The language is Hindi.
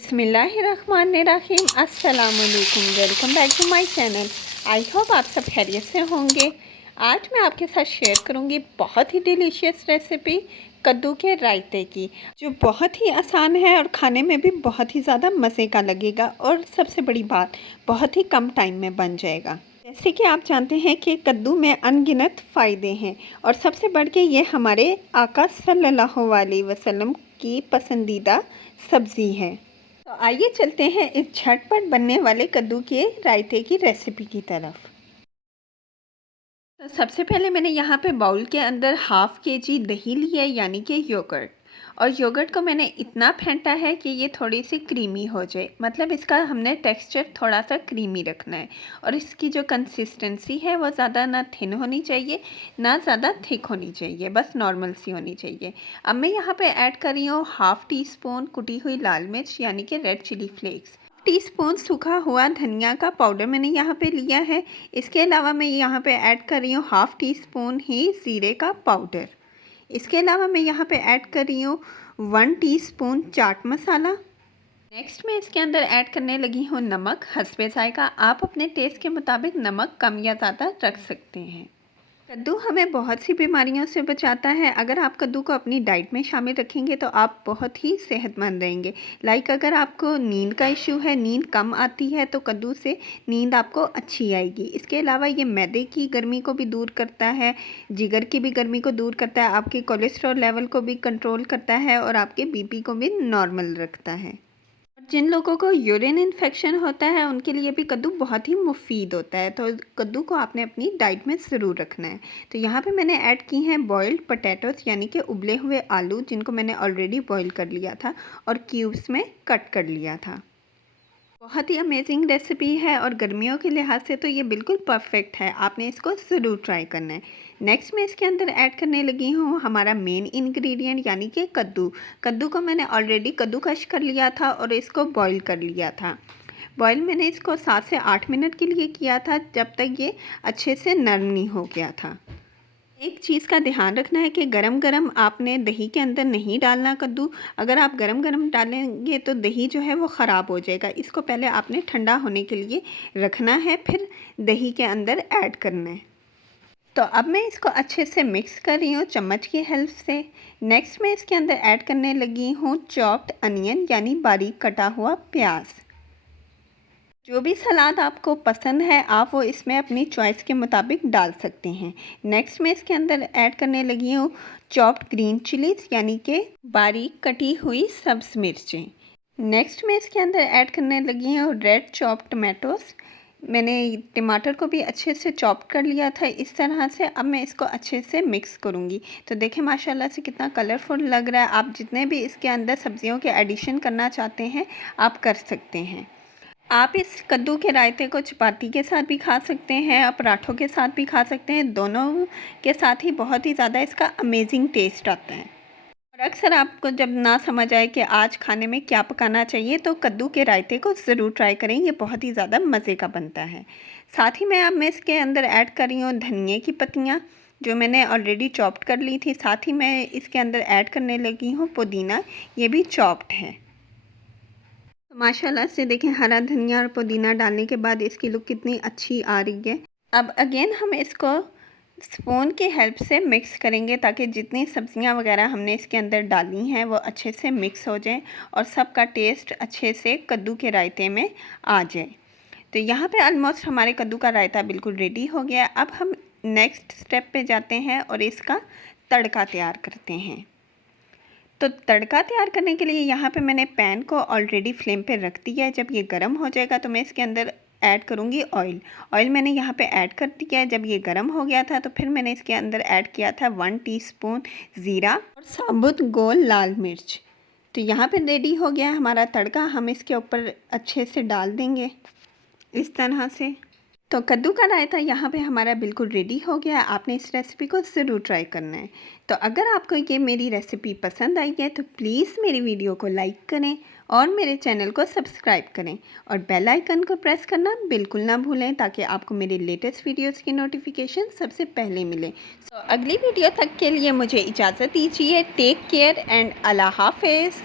बिस्मिल्लाहिर्रहमानिर्रहीम। अस्सलामुअलैकुम। Welcome back to my channel. I hope आप सब खैरियत से होंगे। आज मैं आपके साथ शेयर करूंगी बहुत ही डिलीशियस रेसिपी कद्दू के रायते की, जो बहुत ही आसान है और खाने में भी बहुत ही ज़्यादा मज़े का लगेगा और सबसे बड़ी बात, बहुत ही कम टाइम में बन जाएगा। जैसे कि आप जानते हैं कि कद्दू में अनगिनत फ़ायदे हैं और सबसे बढ़ के ये हमारे आका सल्लल्लाहु अलैहि वसल्लम की पसंदीदा सब्ज़ी है। तो आइए चलते हैं इस झटपट बनने वाले कद्दू के रायते की रेसिपी की तरफ। तो सबसे पहले मैंने यहाँ पे बाउल के अंदर हाफ़ केजी दही ली है, यानी कि योगर्ट। और योगर्ट को मैंने इतना फेंटा है कि ये थोड़ी सी क्रीमी हो जाए, मतलब इसका हमने टेक्सचर थोड़ा सा क्रीमी रखना है। और इसकी जो कंसिस्टेंसी है वो ज़्यादा ना थिन होनी चाहिए ना ज़्यादा थिक होनी चाहिए, बस नॉर्मल सी होनी चाहिए। अब मैं यहाँ पे ऐड कर रही हूँ हाफ़ टी स्पून कुटी हुई लाल मिर्च, यानी कि रेड चिली फ्लेक्स। टीस्पून सूखा हुआ धनिया का पाउडर मैंने यहाँ पे लिया है। इसके अलावा मैं यहाँ पे ऐड कर रही हूँ हाफ़ टी स्पून ही ज़ीरे का पाउडर। इसके अलावा मैं यहाँ पे ऐड कर रही हूँ 1 टीस्पून चाट मसाला। नेक्स्ट मैं इसके अंदर ऐड करने लगी हूँ नमक हस्बे जायका। आप अपने टेस्ट के मुताबिक नमक कम या ज़्यादा रख सकते हैं। कद्दू हमें बहुत सी बीमारियों से बचाता है। अगर आप कद्दू को अपनी डाइट में शामिल रखेंगे तो आप बहुत ही सेहतमंद रहेंगे। लाइक अगर आपको नींद का इशू है, नींद कम आती है, तो कद्दू से नींद आपको अच्छी आएगी। इसके अलावा ये मैदे की गर्मी को भी दूर करता है, जिगर की भी गर्मी को दूर करता है, आपके कोलेस्ट्रॉल लेवल को भी कंट्रोल करता है और आपके बीपी को भी नॉर्मल रखता है। जिन लोगों को यूरिन इन्फेक्शन होता है उनके लिए भी कद्दू बहुत ही मुफीद होता है, तो कद्दू को आपने अपनी डाइट में ज़रूर रखना है। तो यहाँ पे मैंने ऐड की हैं बॉइल्ड पोटैटोस, यानी कि उबले हुए आलू, जिनको मैंने ऑलरेडी बॉईल कर लिया था और क्यूब्स में कट कर लिया था। बहुत ही अमेजिंग रेसिपी है और गर्मियों के लिहाज से तो ये बिल्कुल परफेक्ट है। आपने इसको ज़रूर ट्राई करना है। नेक्स्ट मैं इसके अंदर ऐड करने लगी हूँ हमारा मेन इंग्रेडिएंट, यानी कि कद्दू। कद्दू को मैंने ऑलरेडी कद्दूकश कर लिया था और इसको बॉईल कर लिया था। बॉईल मैंने इसको 7 से 8 मिनट के लिए किया था, जब तक ये अच्छे से नरम नहीं हो गया था। एक चीज़ का ध्यान रखना है कि गरम गरम आपने दही के अंदर नहीं डालना कद्दू। अगर आप गरम गरम डालेंगे तो दही जो है वो ख़राब हो जाएगा। इसको पहले आपने ठंडा होने के लिए रखना है, फिर दही के अंदर ऐड करना है। तो अब मैं इसको अच्छे से मिक्स कर रही हूँ चम्मच की हेल्प से। नेक्स्ट मैं इसके अंदर ऐड करने लगी हूँ चॉप्ड अनियन, यानी बारीक कटा हुआ प्याज। जो भी सलाद आपको पसंद है आप वो इसमें अपनी चॉइस के मुताबिक डाल सकते हैं। नेक्स्ट मैं इसके अंदर ऐड करने लगी हूँ चॉप्ड ग्रीन चिलीज़, यानी कि बारीक कटी हुई सब्ज़ मिर्चें। नेक्स्ट मैं इसके अंदर ऐड करने लगी हूँ रेड चॉप्ड टमाटोस। मैंने टमाटर को भी अच्छे से चॉप कर लिया था इस तरह से। अब मैं इसको अच्छे से मिक्स करूँगी। तो देखें माशाल्लाह से कितना कलरफुल लग रहा है। आप जितने भी इसके अंदर सब्जियों के एडिशन करना चाहते हैं आप कर सकते हैं। आप इस कद्दू के रायते को चपाती के साथ भी खा सकते हैं और पराठों के साथ भी खा सकते हैं। दोनों के साथ ही बहुत ही ज़्यादा इसका अमेजिंग टेस्ट आता है। और अक्सर आपको जब ना समझ आए कि आज खाने में क्या पकाना चाहिए तो कद्दू के रायते को ज़रूर ट्राई करें, ये बहुत ही ज़्यादा मज़े का बनता है। साथ ही मैं इसके अंदर ऐड कर रही हूँ धनिए की पत्तियाँ, जो मैंने ऑलरेडी चॉप्ड कर ली थी। साथ ही मैं इसके अंदर ऐड करने लगी हूँ पुदीना, ये भी चॉप्ड है। तो माशाल्लाह से देखें हरा धनिया और पुदीना डालने के बाद इसकी लुक कितनी अच्छी आ रही है। अब अगेन हम इसको स्पून की हेल्प से मिक्स करेंगे ताकि जितनी सब्जियां वगैरह हमने इसके अंदर डाली हैं वो अच्छे से मिक्स हो जाएं और सबका टेस्ट अच्छे से कद्दू के रायते में आ जाए। तो यहाँ पे ऑलमोस्ट हमारे कद्दू का रायता बिल्कुल रेडी हो गया। अब हम नेक्स्ट स्टेप पे जाते हैं और इसका तड़का तैयार करते हैं। तो तड़का तैयार करने के लिए यहाँ पे मैंने पैन को ऑलरेडी फ्लेम पे रख दिया है। जब ये गर्म हो जाएगा तो मैं इसके अंदर ऐड करूँगी ऑयल। ऑयल मैंने यहाँ पे ऐड कर दिया है। जब ये गर्म हो गया था तो फिर मैंने इसके अंदर ऐड किया था 1 टीस्पून ज़ीरा और साबुत गोल लाल मिर्च। तो यहाँ पे रेडी हो गया हमारा तड़का। हम इसके ऊपर अच्छे से डाल देंगे इस तरह से। तो कद्दू का रायता यहाँ पे हमारा बिल्कुल रेडी हो गया है। आपने इस रेसिपी को ज़रूर ट्राई करना है। तो अगर आपको ये मेरी रेसिपी पसंद आई है तो प्लीज़ मेरी वीडियो को लाइक करें और मेरे चैनल को सब्सक्राइब करें और बेल आइकन को प्रेस करना बिल्कुल ना भूलें, ताकि आपको मेरे लेटेस्ट वीडियोज़ की नोटिफिकेशन सबसे पहले मिले। तो अगली वीडियो तक के लिए मुझे इजाज़त दीजिए। टेक केयर एंड अल्लाह हाफिज़।